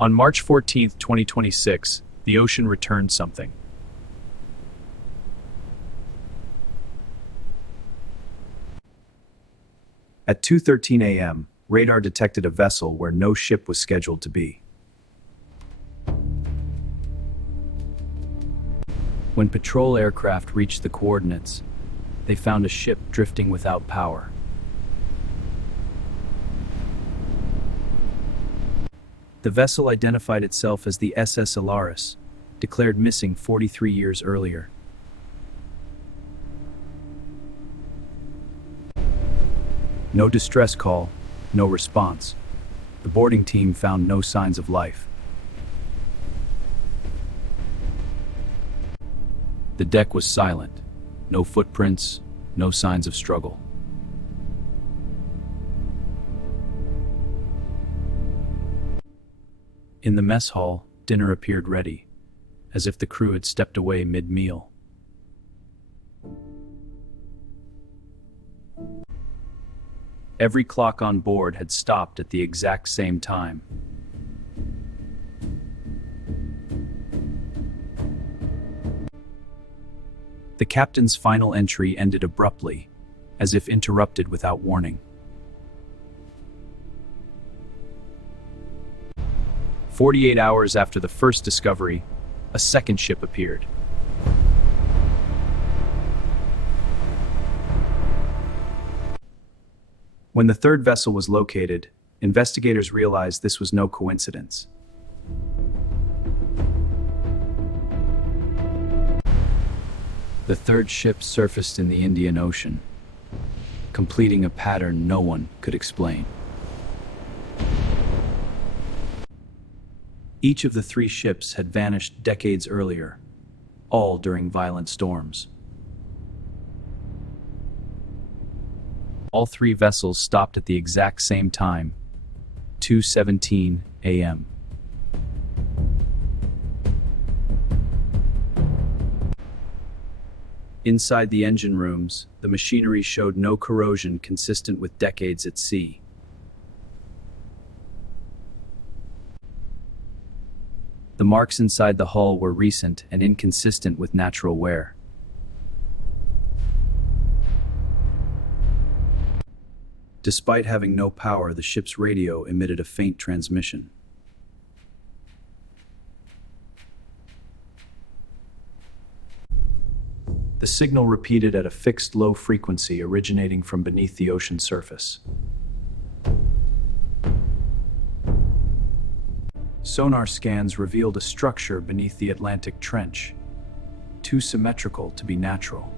On March 14th, 2026, the ocean returned something. At 2:13 a.m., radar detected a vessel where no ship was scheduled to be. When patrol aircraft reached the coordinates, they found a ship drifting without power. The vessel identified itself as the SS Alaris, declared missing 43 years earlier. No distress call, no response. The boarding team found no signs of life. The deck was silent. No footprints, no signs of struggle. In the mess hall, dinner appeared ready, as if the crew had stepped away mid-meal. Every clock on board had stopped at the exact same time. The captain's final entry ended abruptly, as if interrupted without warning. 48 hours after the first discovery, a second ship appeared. When the third vessel was located, investigators realized this was no coincidence. The third ship surfaced in the Indian Ocean, completing a pattern no one could explain. Each of the three ships had vanished decades earlier, all during violent storms. All three vessels stopped at the exact same time, 2:17 a.m. Inside the engine rooms, the machinery showed no corrosion consistent with decades at sea. The marks inside the hull were recent and inconsistent with natural wear. Despite having no power, the ship's radio emitted a faint transmission. The signal repeated at a fixed low frequency originating from beneath the ocean surface. Sonar scans revealed a structure beneath the Atlantic Trench, too symmetrical to be natural.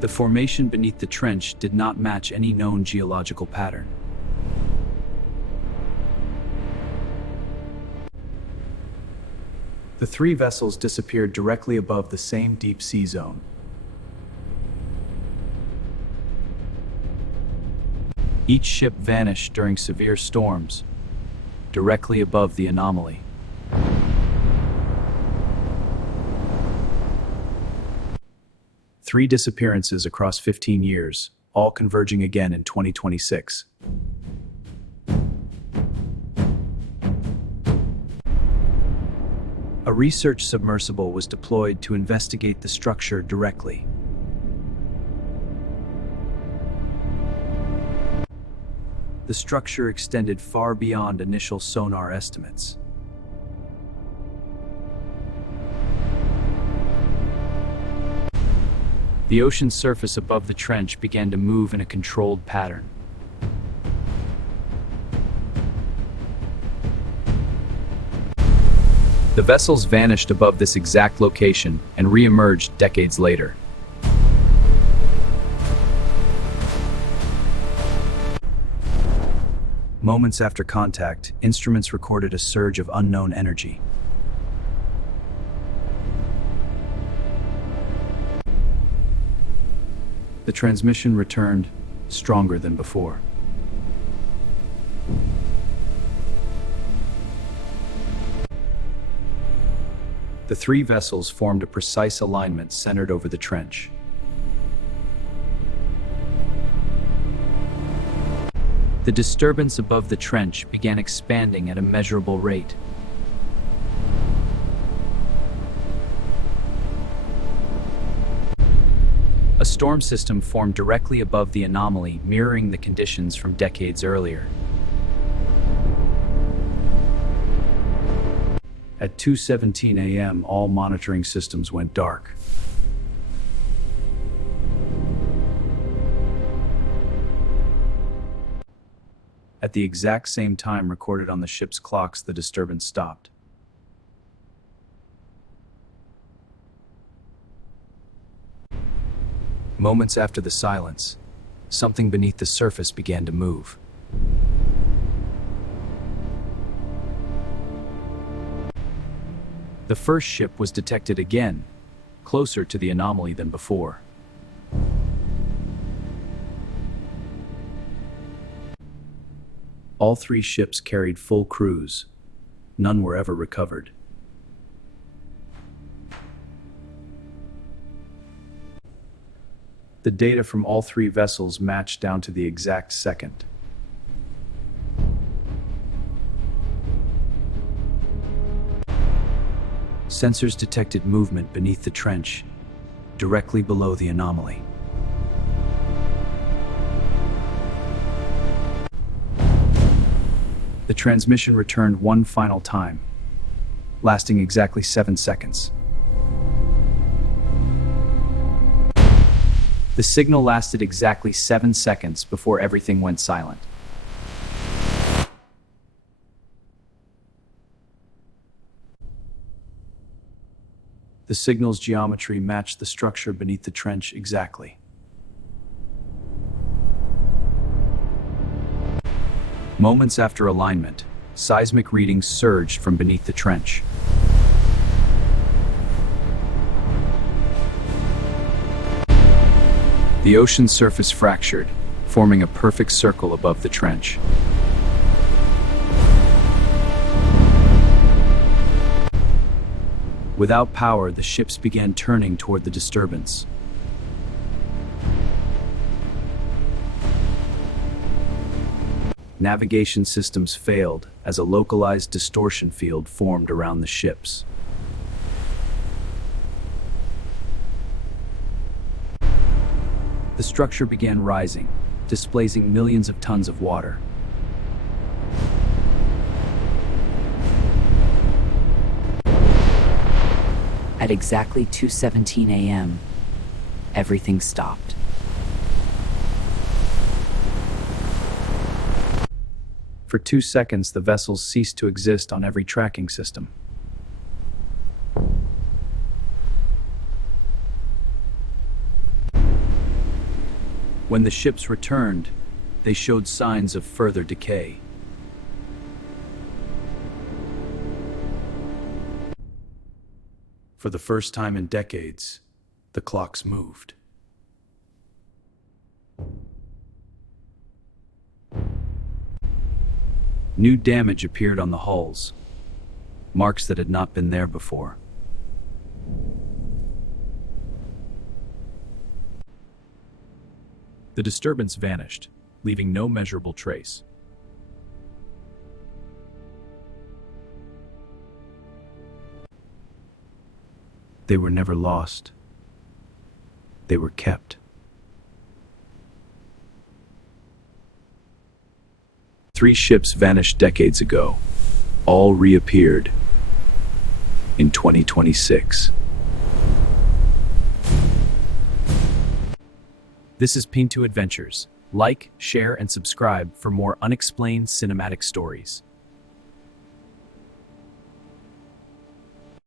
The formation beneath the trench did not match any known geological pattern. The three vessels disappeared directly above the same deep sea zone. Each ship vanished during severe storms, directly above the Anomaly. Three disappearances across 15 years, all converging again in 2026. A research submersible was deployed to investigate the structure directly. The structure extended far beyond initial sonar estimates. The ocean surface above the trench began to move in a controlled pattern. The vessels vanished above this exact location and re-emerged decades later. Moments after contact, instruments recorded a surge of unknown energy. The transmission returned, stronger than before. The three vessels formed a precise alignment centered over the trench. The disturbance above the trench began expanding at a measurable rate. A storm system formed directly above the anomaly, mirroring the conditions from decades earlier. At 2:17 a.m., all monitoring systems went dark. At the exact same time recorded on the ship's clocks, the disturbance stopped. Moments after the silence, something beneath the surface began to move. The first ship was detected again, closer to the anomaly than before. All three ships carried full crews. None were ever recovered. The data from all three vessels matched down to the exact second. Sensors detected movement beneath the trench, directly below the anomaly. The transmission returned one final time, lasting exactly 7 seconds. The signal lasted exactly 7 seconds before everything went silent. The signal's geometry matched the structure beneath the trench exactly. Moments after alignment, seismic readings surged from beneath the trench. The ocean surface fractured, forming a perfect circle above the trench. Without power, the ships began turning toward the disturbance. Navigation systems failed as a localized distortion field formed around the ships. The structure began rising, displacing millions of tons of water. At exactly 2:17 a.m., everything stopped. For 2 seconds, the vessels ceased to exist on every tracking system. When the ships returned, they showed signs of further decay. For the first time in decades, the clocks moved. New damage appeared on the hulls, marks that had not been there before. The disturbance vanished, leaving no measurable trace. They were never lost. They were kept. Three ships vanished decades ago, all reappeared in 2026. This is Pintu Adventures. Like, share, and subscribe for more unexplained cinematic stories.